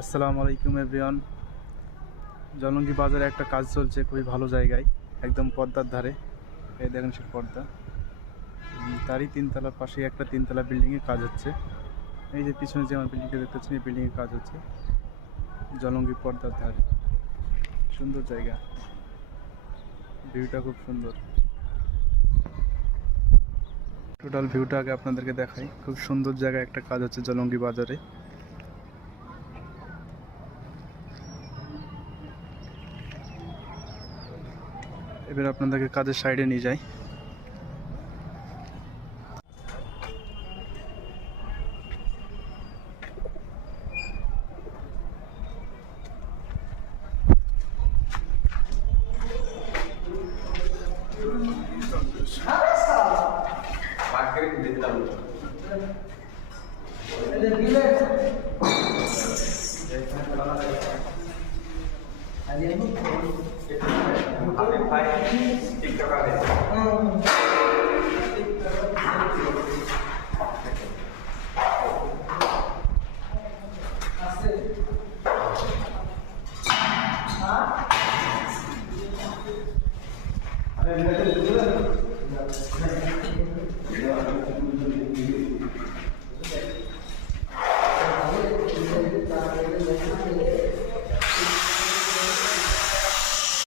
আসসালামু আলাইকুম এভরিওয়ান। জলঙ্গি বাজারে একটা কাজ চলছে খুবই ভালো জায়গায়, একদম পদ্মার ধারে। এই দেখেন সে পদ্মা, তারই তিনতলার পাশে একটা তিনতলা বিল্ডিংয়ে কাজ হচ্ছে। এই যে পিছনে যে আমার বিল্ডিংটা দেখতে পাচ্ছেন, এই বিল্ডিংয়ে কাজ হচ্ছে জলঙ্গি পদ্মার ধারে। সুন্দর জায়গা, ভিউটা খুব সুন্দর। টোটাল ভিউটা আগে আপনাদেরকে দেখাই। খুব সুন্দর জায়গায় একটা কাজ হচ্ছে জলঙ্গি বাজারে। এবার আপনাদেরকে কাজের সাইডে নিয়ে যাই। Habis baik TikTok ada.